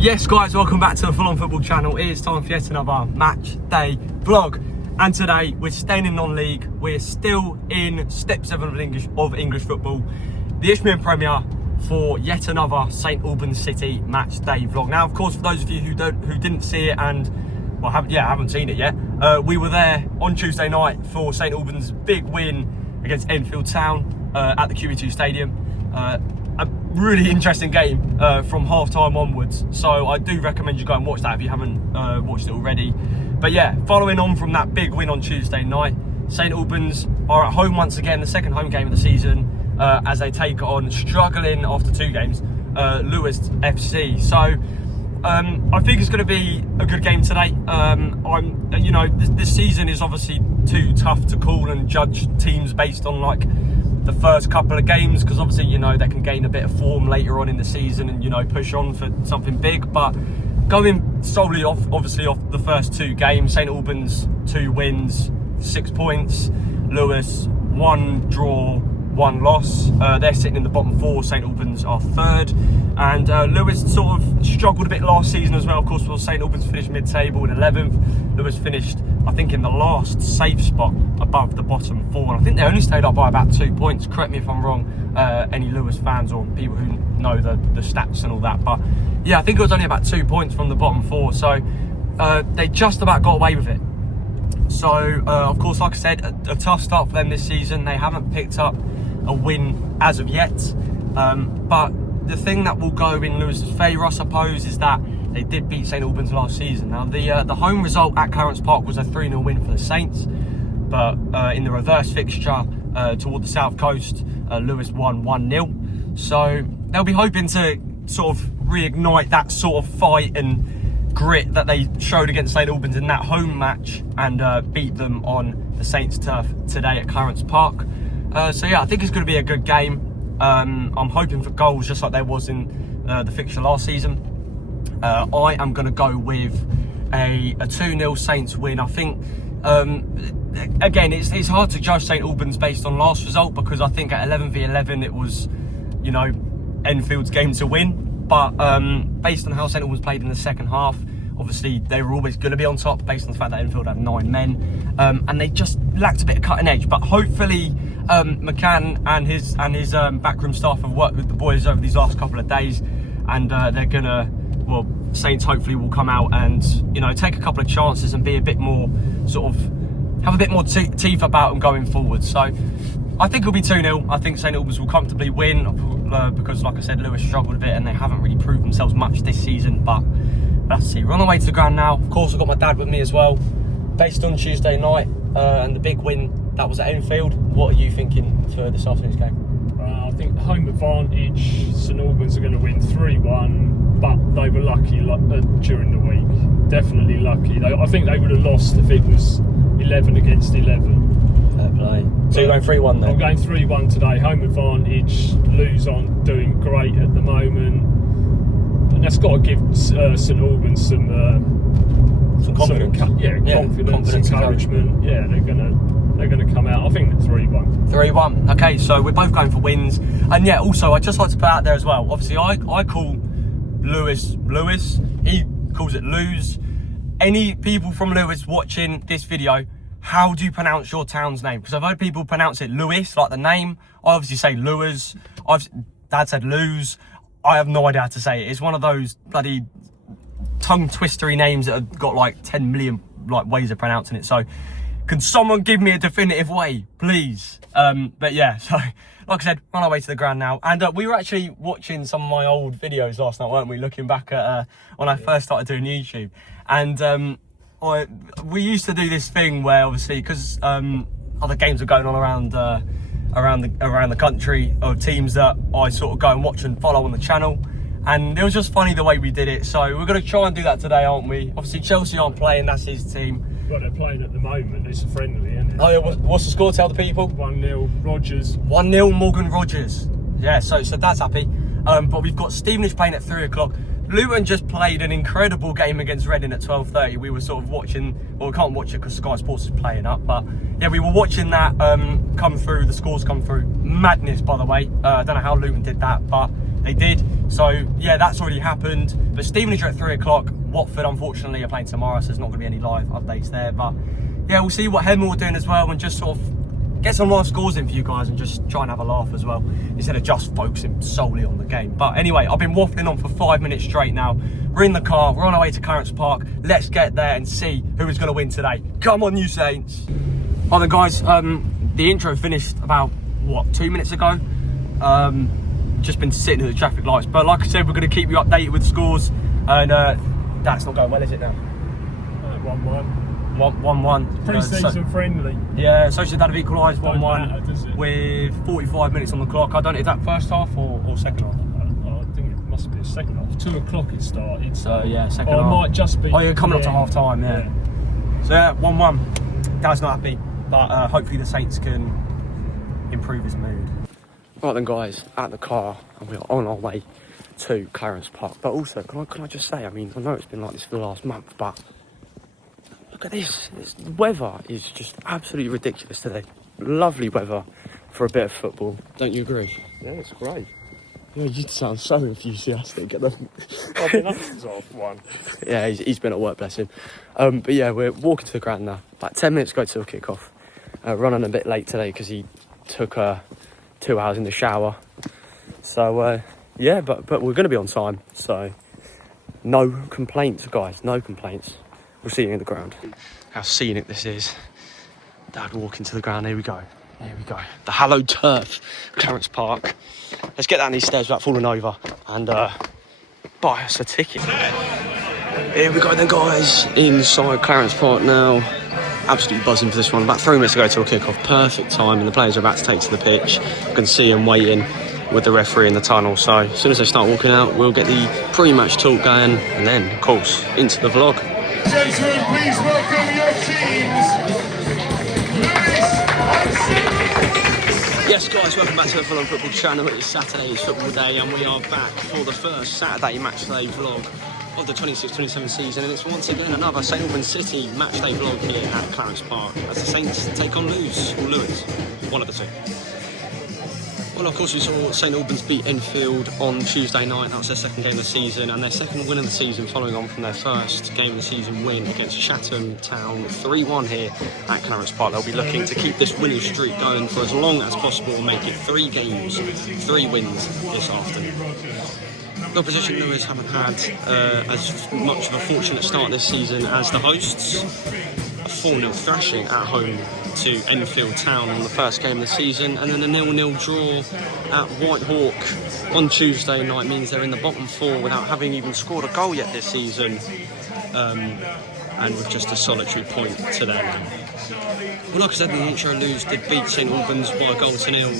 Yes guys, welcome back to the Full On Football channel. It is time for yet another match day vlog. And today we're staying in non-league. We're still in step 7 of English football. The Isthmian Premier for yet another St Albans City match day vlog. Now of course, for those of you who didn't see it and haven't seen it yet, we were there on Tuesday night for St Albans' big win against Enfield Town at the QE2 Stadium. A really interesting game from half-time onwards, so I do recommend you go and watch that if you haven't watched it already. But yeah, following on from that big win on Tuesday night, St Albans are at home once again, the second home game of the season, as they take on, struggling after 2 games, Lewes FC. So I think it's going to be a good game today. This season is obviously too tough to call and judge teams based on like the first couple of games, because obviously they can gain a bit of form later on in the season and push on for something big. But going solely off the first 2 games, St Albans 2 wins, 6 points, Lewes 1 draw, 1 loss. They're sitting in the bottom 4. St Albans are 3rd, and Lewes sort of struggled a bit last season as well. Of course, St Albans finished mid-table in 11th. Lewes finished, I think, in the last safe spot above the bottom 4, and I think they only stayed up by about 2 points. Correct me if I'm wrong, any Lewes fans or people who know the stats and all that, but yeah, I think it was only about 2 points from the bottom 4, so they just about got away with it. So of course, like I said, a tough start for them this season. They haven't picked up a win as of yet, but the thing that will go in Lewes' favour, I suppose, is that they did beat St Albans last season. Now the home result at Clarence Park was a 3-0 win for the Saints, but in the reverse fixture toward the south coast, Lewes won 1-0. So they'll be hoping to sort of reignite that sort of fight and grit that they showed against St Albans in that home match, and beat them on the Saints turf today at Clarence Park. So yeah, I think it's going to be a good game. I'm hoping for goals just like there was in the fixture last season. I am going to go with a 2-0 Saints win. I think, again, it's hard to judge St Albans based on last result, because I think at 11v11 it was, Enfield's game to win. But based on how St Albans played in the second half, obviously they were always going to be on top based on the fact that Enfield had 9 men, and they just lacked a bit of cutting edge. But hopefully McCann and his backroom staff have worked with the boys over these last couple of days, and they're gonna, well, Saints hopefully will come out and take a couple of chances and be a bit more sort of have a bit more teeth about them going forward. So I think it'll be 2-0. I think St Albans will comfortably win, because like I said, Lewes struggled a bit and they haven't really proved themselves much this season. But let's see. We're on the way to the ground now. Of course, I've got my dad with me as well. Based on Tuesday night and the big win that was at Enfield, what are you thinking for this afternoon's game? I think home advantage, St Albans are going to win 3-1, but they were lucky during the week. Definitely lucky. I think they would have lost if it was 11 against 11. Fair play. So you're going 3-1 then? I'm going 3-1 today. Home advantage. Lewes aren't doing great at the moment, and that's got to give St Albans some confidence. Confidence, encouragement. Yeah, they're gonna come out. I think 3-1. 3-1. Okay, so we're both going for wins. And yeah, also I'd just like to put out there as well, obviously I call Lewes, he calls it Lewes. Any people from Lewes watching this video, how do you pronounce your town's name? Because I've heard people pronounce it Lewes, like the name. I obviously say Lewes. Dad said Lewes. I have no idea how to say it. It's one of those bloody tongue twistery names that have got like 10 million ways of pronouncing it. So can someone give me a definitive way, please? But yeah, so like I said, on our way to the ground now. And we were actually watching some of my old videos last night, weren't we? Looking back at when I first started doing YouTube. And we used to do this thing where, obviously, because other games are going on around the country, of teams that I sort of go and watch and follow on the channel. And it was just funny the way we did it. So we're going to try and do that today, aren't we? Obviously, Chelsea aren't playing, that's his team. Well, they're playing at the moment. It's a friendly, isn't it? Oh, yeah, what's the score? Tell the people. 1-0 Rogers. 1-0 Morgan Rogers. Yeah, so Dad's happy. But we've got Stevenage playing at 3 o'clock. Luton just played an incredible game against Reading at 12:30. We were sort of watching, well, we can't watch it because Sky Sports is playing up, but yeah, we were watching that come through, the scores come through. Madness, by the way. I don't know how Luton did that, but they did. So yeah, that's already happened. But Stevenage are at 3 o'clock. Watford, unfortunately, are playing tomorrow, so there's not going to be any live updates there. But yeah, we'll see what Hemel are doing as well, and just sort of get some live scores in for you guys and just try and have a laugh as well, instead of just focusing solely on the game. But anyway, I've been waffling on for 5 minutes straight now. We're in the car, we're on our way to Clarence Park. Let's get there and see who is going to win today. Come on, you Saints. Right then, guys, the intro finished about, what, 2 minutes ago? Just been sitting at the traffic lights, but like I said, we're going to keep you updated with scores, and that's not going well, is it now? 1-1. 1-1. Pre-season friendly. Yeah, Sociedad have equalised 1-1 does it? with 45 minutes on the clock. I don't know, is that first half or second half? I think it must be a second half. 2 o'clock it started. So yeah, second half. It might just be. Oh, you're coming up to half time, yeah. So yeah, 1-1. Dad's not happy, but hopefully the Saints can improve his mood. Right then, guys, at the car, and we are on our way to Clarence Park. But also, can I just say, I mean, I know it's been like this for the last month, but look at this. The weather is just absolutely ridiculous today. Lovely weather for a bit of football. Don't you agree? Yeah, it's great. Yeah, you sound so enthusiastic. I've been up since half 1. Yeah, he's been at work, bless him. But yeah, we're walking to the ground now. Like 10 minutes ago till kick-off. Running a bit late today because he took 2 hours in the shower. So yeah, but we're going to be on time. So no complaints, guys. No complaints. We'll see you in the ground. How scenic this is. Dad walking to the ground. Here we go. Here we go. The hallowed turf, Clarence Park. Let's get down these stairs without falling over and buy us a ticket. Here we go then, guys. Inside Clarence Park now. Absolutely buzzing for this one. About 3 minutes ago till kick-off. Perfect time, and the players are about to take to the pitch. You can see them waiting with the referee in the tunnel. So as soon as they start walking out, we'll get the pre-match talk going, and then, of course, into the vlog. Gentlemen, please welcome your teams. Yes, guys, welcome back to the Fulham Football Channel. It is Saturday's football day, and we are back for the first Saturday matchday vlog of the 26-27 season, and it's once again another St Albans City matchday vlog here at Clarence Park as the Saints take on Lewes, or Lewes, one of the two. Well, of course, we saw St Albans beat Enfield on Tuesday night. That was their second game of the season, and their second win of the season, following on from their first game of the season win against Chatham Town 3-1 here at Clarence Park. They'll be looking to keep this winning streak going for as long as possible and make it 3 games, 3 wins this afternoon. The opposition Lewes haven't had as much of a fortunate start this season as the hosts. A 4-0 thrashing at home to Enfield Town on the first game of the season, and then a 0-0 draw at White Hawk on Tuesday night means they're in the bottom 4 without having even scored a goal yet this season, and with just a solitary point to their name. Well, like I said in the intro, Lewes did beat St Albans by a goal to 0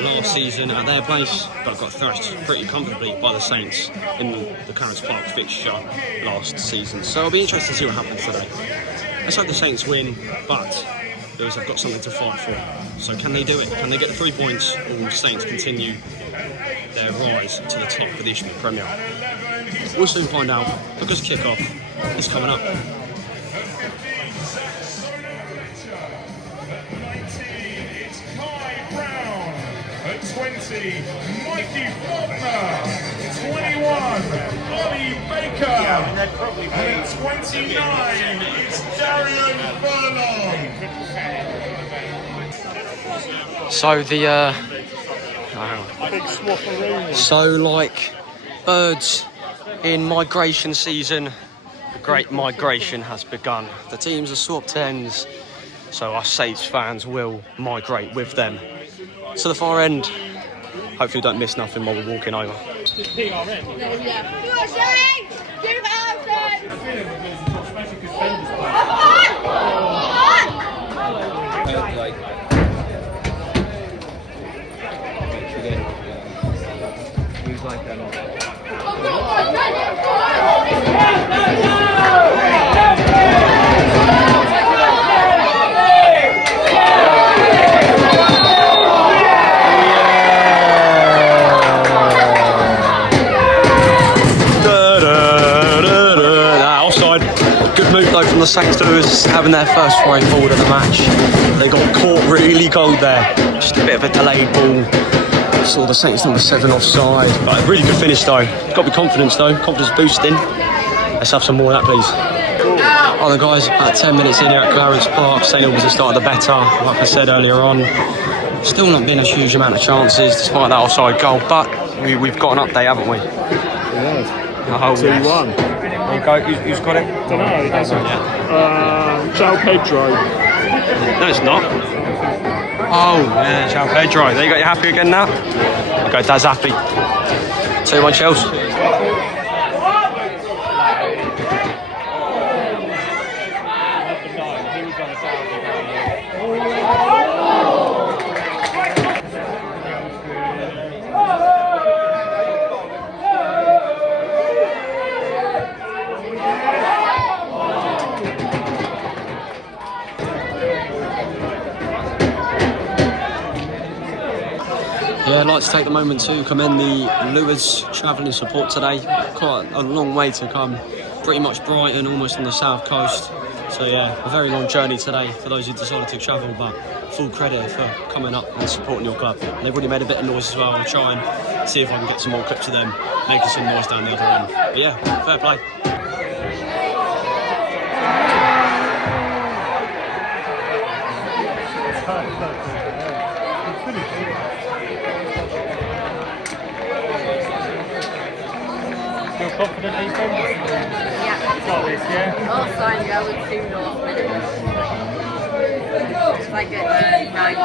last season at their place, but got thrashed pretty comfortably by the Saints in the Clarence Park fixture last season. So it'll be interesting to see what happens today. Let's hope the Saints win, but Lewes have got something to fight for. So can they do it? Can they get the 3 points, or will Saints continue their rise to the top of the Ishmael Premier? We'll soon find out, because kick-off is coming up. 20, Mikey Faulkner. 21, Ollie Baker. And at 29, it's Darian Furlong. So like birds in migration season, the great migration has begun. The teams are swapped ends, so us Saints fans will migrate with them to the far end. Hopefully don't miss nothing while we're walking over. From the Saints having their first try forward of the match. They got caught really cold there. Just a bit of a delayed ball Saw the Saints number 7 offside. But a really good finish though. Got to be confidence though. Confidence boosting. Let's have some more of that, please. Oh, the guys, about 10 minutes in here at Clarence Park. St Albans have started the better, like I said earlier on. Still not been a huge amount of chances despite that offside goal, but we've got an update, haven't we? Yeah. Oh, 2-1. There you go. Who's got it? Don't know. He doesn't. João Pedro. No, it's not. Oh, yeah, João Pedro. There you go. You happy again now? Okay, Dad's happy. 2-1 Chelsea. Yeah, I'd like to take the moment to commend the Lewes travelling support today. Quite a long way to come, pretty much Brighton, almost on the south coast. So yeah, a very long journey today for those who decided to travel, but full credit for coming up and supporting your club. They've already made a bit of noise as well. I'll try and see if I can get some more clips of them making some noise down the other end. But yeah, fair play. Feel confident, Ethan? Yeah. Got this, yeah? Last time I was 2-0 minimum. It's like a 9.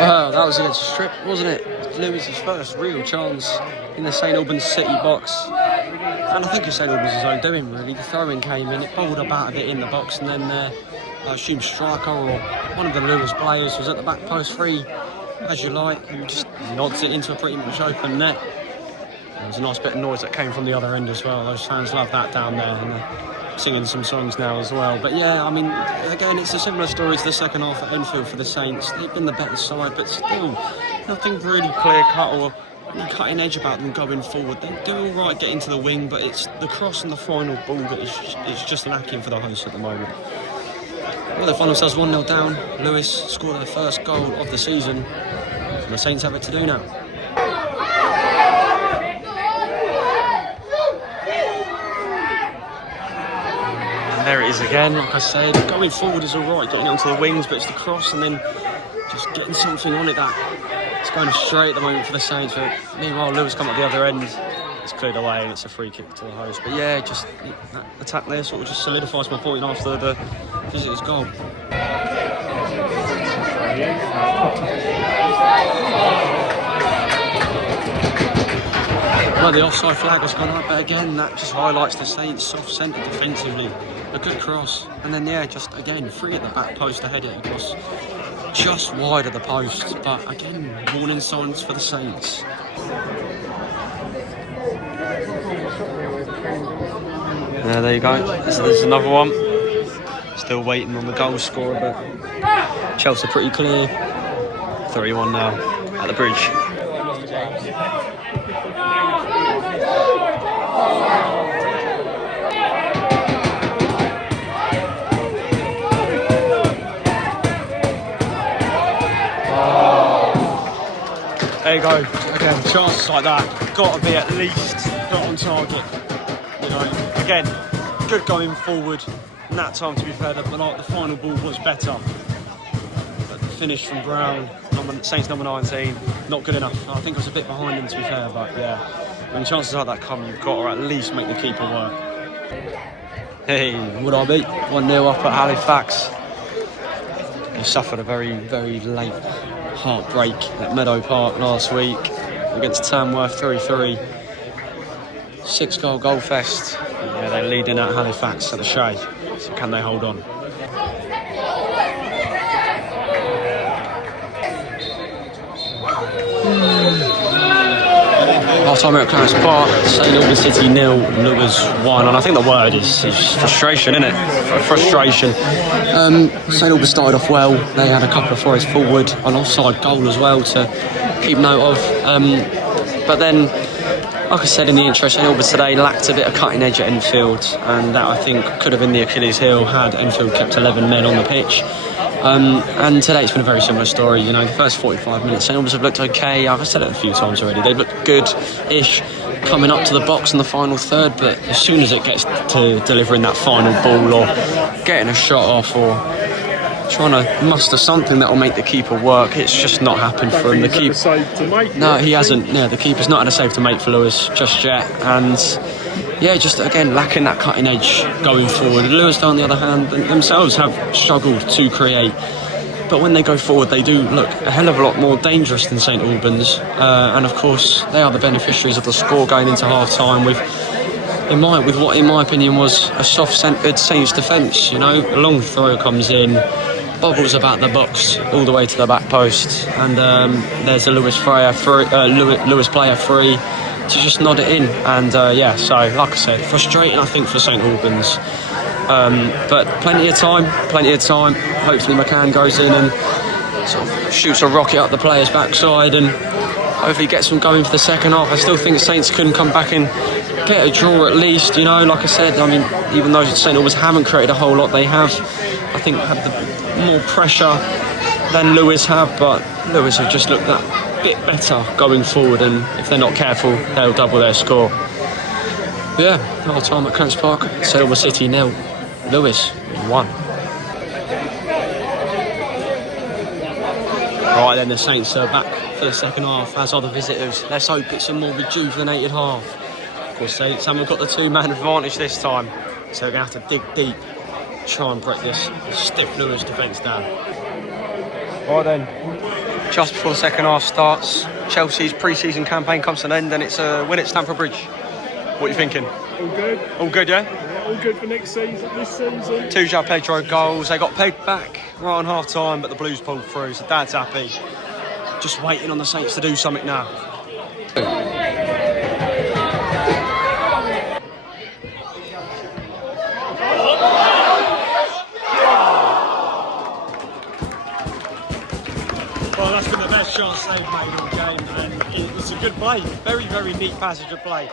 Wow, that was against Strip, wasn't it? Lewes' first real chance in the St Albans City box. And I think it's St Albans' own doing, really. The throw-in came in, it bowled up out of it in the box, and then I assume striker or one of the Lewes players was at the back post free, as you like, and just nods it into a pretty much open net. There was a nice bit of noise that came from the other end as well. Those fans love that down there, and they're singing some songs now as well. But yeah, I mean, again, it's a similar story to the second half at Enfield for the Saints. They've been the better side, but still nothing really clear-cut or any cutting edge about them going forward. They do all right getting to the wing, but it's the cross and the final ball that is just lacking for the hosts at the moment. Well, they find themselves 1-0 down. Lewes scored their first goal of the season, and the Saints have it to do now. There it is again, like I said, going forward is alright, getting onto the wings, but it's the cross and then just getting something on it that it's going straight at the moment for the Saints. But meanwhile, Lewes come up the other end, it's cleared away and it's a free kick to the host. But yeah, just that attack there sort of just solidifies my point after the visitors' goal. Well, the offside flag has gone up, but again, that just highlights the Saints soft-centred defensively. A good cross, and then yeah, just again, free at the back post to head it across just wide of the post. But again, warning signs for the Saints. Yeah, there you go. There's another one. Still waiting on the goal scorer, but Chelsea pretty clear. 3-1 now at the bridge. There you go. Again, chances like that got to be at least not on target. You know, again, good going forward. And that time, to be fair, the final ball was better. But the finish from Brown, Saints number 19, not good enough. I think I was a bit behind him, to be fair, but yeah. When chances like that come, you've got to at least make the keeper work. Hey, would I be? 1-0 up at Halifax. He suffered a very, very late heartbreak at Meadow Park last week against Tamworth, 3-3. 6-goal goal fest. Yeah, they're leading at Halifax at the Shea. So can they hold on? Last time we were at Clarence Park, St Albans City 0, Lewes 1, and I think the word is frustration, isn't it? Frustration. St Albans started off well. They had a couple of throws forward, an offside goal as well to keep note of. But then, like I said in the intro, St Albans today lacked a bit of cutting edge at Enfield, and that I think could have been the Achilles heel had Enfield kept 11 men on the pitch. And today it's been a very similar story. You know, the first 45 minutes, St Albans have looked okay. I've said it a few times already. They've looked good-ish coming up to the box in the final third, but as soon as it gets to delivering that final ball or getting a shot off or trying to muster something that will make the keeper work, it's just not happened for him. The keeper, no, he hasn't. Yeah, the keeper's not had a save to make for Lewes just yet, and yeah, just again lacking that cutting edge going forward. Lewes, on the other hand, themselves have struggled to create, but when they go forward, they do look a hell of a lot more dangerous than St Albans, and of course they are the beneficiaries of the score going into half time with what in my opinion was a soft-centred Saints defence. You know, a long throw comes in, bobbles about the box all the way to the back post, and there's a Lewes player free to just nod it in, and yeah, so like I said, frustrating I think for St Albans, but plenty of time. Hopefully McCann goes in and sort of shoots a rocket up the player's backside and hopefully gets them going for the second half. I still think Saints can come back and get a draw at least, you know, like I said. I mean, even though St Albans haven't created a whole lot, they have, I think, had the more pressure than Lewes have, but Lewes have just looked that bit better going forward, and if they're not careful, they'll double their score. Yeah, half time at Crants Park, St Albans City 0, Lewes 1. Right then, the Saints are back for the second half, as are the visitors. Let's hope it's a more rejuvenated half. Of course, Saints haven't got the two-man advantage this time, so they're going to have to dig deep, try and break this stiff Lewes defence down. Right then, just before the second half starts, Chelsea's pre-season campaign comes to an end, and it's a win at Stamford Bridge. What are you thinking? All good. All good, yeah? Yeah, all good for this season. Two João Pedro goals. They got paid back right on half time, but the Blues pulled through, so Dad's happy. Just waiting on the Saints to do something now. Well, that's been the best chance they've made all game, and it was a good play. Very, very neat passage of play.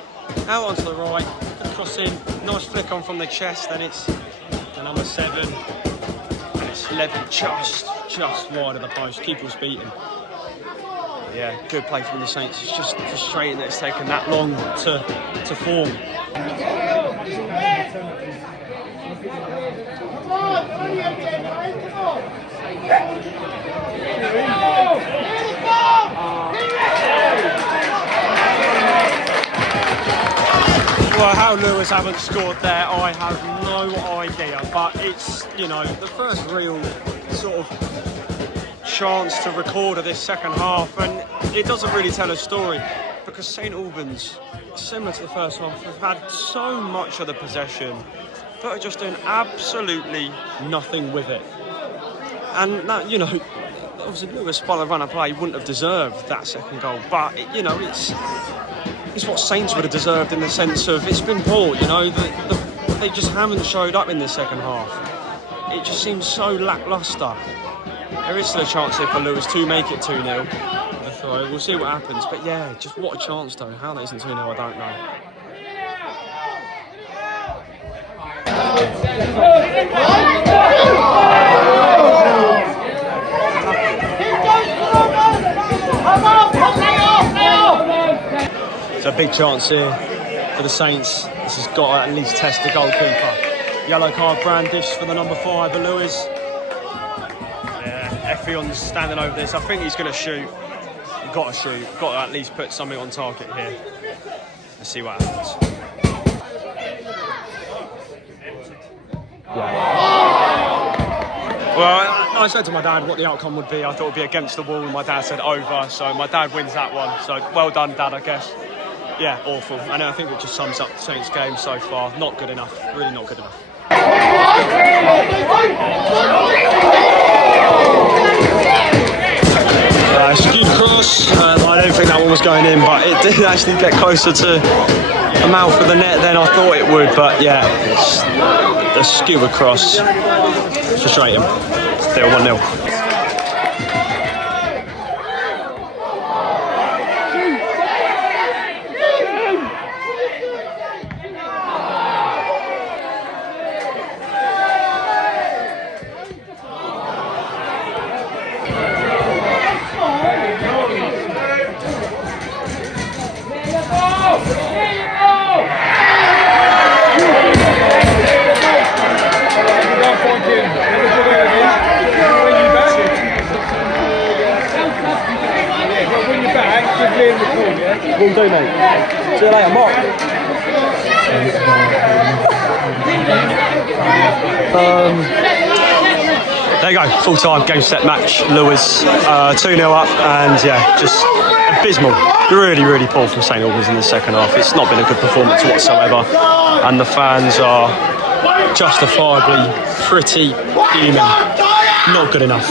Out onto the right, good cross in, nice flick on from the chest, and it's the number 7. And it's level just wide of the post. Keeper was beaten. Yeah, good play from the Saints. It's just frustrating that it's taken that long to form. Well, how Lewes haven't scored there, I have no idea. But it's, you know, the first real sort of chance to record of this second half, and it doesn't really tell a story because St Albans, similar to the first half, have had so much of the possession but are just doing absolutely nothing with it. And that, you know, obviously Lewes, by the run of play, wouldn't have deserved that second goal, but you know, it's what Saints would have deserved in the sense of it's been poor, you know, they just haven't showed up in the second half. It just seems so lacklustre. There is still a chance here for Lewes to make it 2-0. We'll see what happens, but yeah, just what a chance though. How that isn't 2-0, I don't know. It's a big chance here for the Saints. This has got to at least test the goalkeeper. Yellow card brandished for the number 5 of Lewes. Yeah, Effion's standing over this. I think he's going to shoot. You've got to shoot. Got to at least put something on target here. Let's see what happens. Well, I said to my dad what the outcome would be. I thought it would be against the wall, and my dad said over. So my dad wins that one. So well done, Dad, I guess. Yeah, awful. And I think it just sums up the Saints' game so far. Not good enough. Really not good enough. Skewed cross. I don't think that one was going in, but it did actually get closer to the mouth of the net than I thought it would. But yeah, it's the skewer cross. Frustrating. Still 1-0. There you go, full-time game set match. Lewes 2-0 up, and yeah, just abysmal. Really, really poor from St Albans in the second half. It's not been a good performance whatsoever, and the fans are justifiably pretty fuming. Not good enough.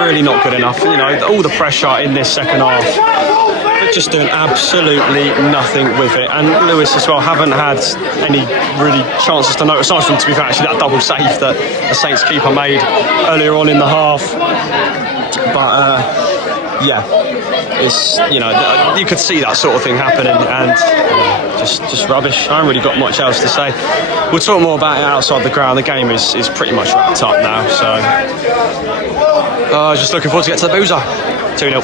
Really not good enough. You know, all the pressure in this second half, but just doing absolutely nothing with it. And Lewes as well haven't had any really chances to note, aside from, to be fair, actually that double save that the Saints keeper made earlier on in the half. But yeah, it's, you know, you could see that sort of thing happening, and just rubbish. I haven't really got much else to say. We'll talk more about it outside the ground. The game is pretty much wrapped up now, so just looking forward to get to the boozer. 2-0.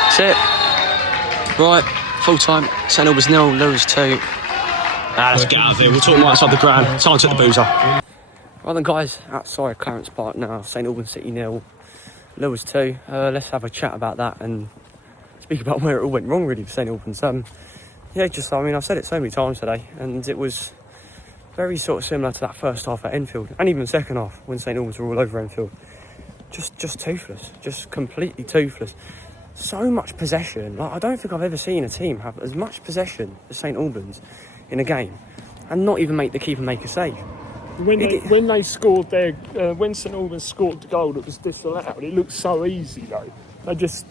That's it. Right, full time. St Albans 0, Lewes 2. Let's get out of here. We'll talk more outside the ground. Time to the boozer. Right then, guys, outside Clarence Park now. St Albans City 0, Lewes 2. Let's have a chat about that and speak about where it all went wrong, really, for St Albans. Yeah, just, I mean, I've said it so many times today, and it was very sort of similar to that first half at Enfield, and even the second half when St Albans were all over Enfield. Just toothless, just completely toothless. So much possession. Like, I don't think I've ever seen a team have as much possession as St Albans in a game and not even make the keeper make a save. When they scored their, when St Albans scored the goal that was disallowed, it looked so easy though. They just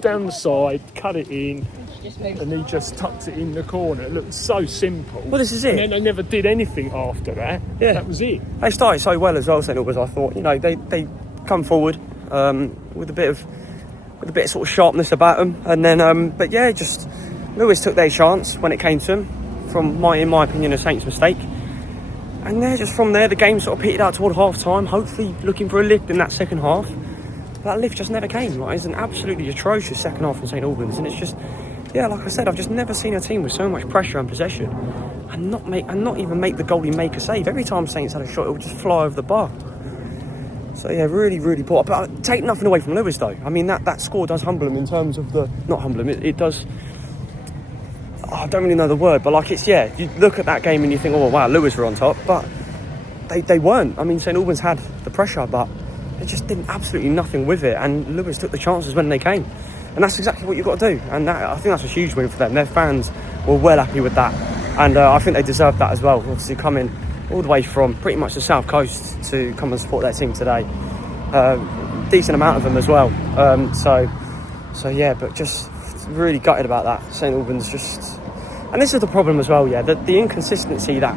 down the side, cut it in, and he just tucks it in the corner. It looked so simple. Well, this is it. And then they never did anything after that. Yeah, that was it. They started so well as well, St Albans. I thought, you know, they come forward with a bit of sort of sharpness about them, and then but yeah, just Lewes took their chance when it came to them, in my opinion, a Saints mistake. And then just from there, the game sort of petered out toward half time, hopefully looking for a lift in that second half. But that lift just never came. Like, it's an absolutely atrocious second half from St Albans, and it's just, yeah, like I said, I've just never seen a team with so much pressure and possession and not even make the goalie make a save. Every time Saints had a shot, it would just fly over the bar. So yeah, really, really poor. But take nothing away from Lewes though. I mean, that score does humble them in terms of not humble them. It does. I don't really know the word, but like, it's, yeah. You look at that game and you think, oh wow, Lewes were on top, but they weren't. I mean, St Albans had the pressure, but they just did absolutely nothing with it. And Lewes took the chances when they came, and that's exactly what you've got to do. And I think that's a huge win for them. Their fans were well happy with that, and I think they deserved that as well. Obviously, coming all the way from pretty much the south coast to come and support their team today. Decent amount of them as well. So yeah, but just really gutted about that. St Albans just, and this is the problem as well. Yeah, the inconsistency that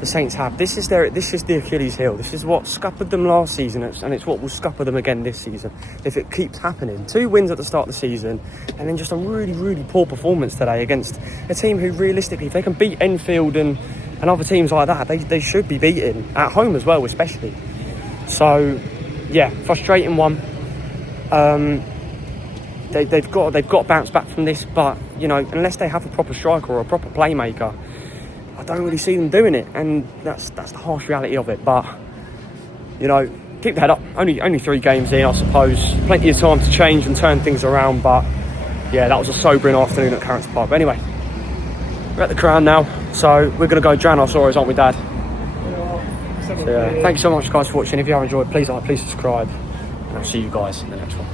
the Saints have. This is the Achilles heel. This is what scuppered them last season, and it's what will scupper them again this season if it keeps happening. 2 wins at the start of the season, and then just a really, really poor performance today against a team who, realistically, if they can beat Enfield and other teams like that, they should be beaten at home as well, especially. So yeah, frustrating one. They've got to bounce back from this, but you know, unless they have a proper striker or a proper playmaker, I don't really see them doing it, and that's the harsh reality of it. But you know, keep the head up. Only 3 games in, I suppose. Plenty of time to change and turn things around. But yeah, that was a sobering afternoon at Clarence Park. But anyway, we're at the Crown now, so we're going to go drown our sorrows, aren't we, Dad? So, thank you so much, guys, for watching. If you have enjoyed, please like, please subscribe, and I'll see you guys in the next one.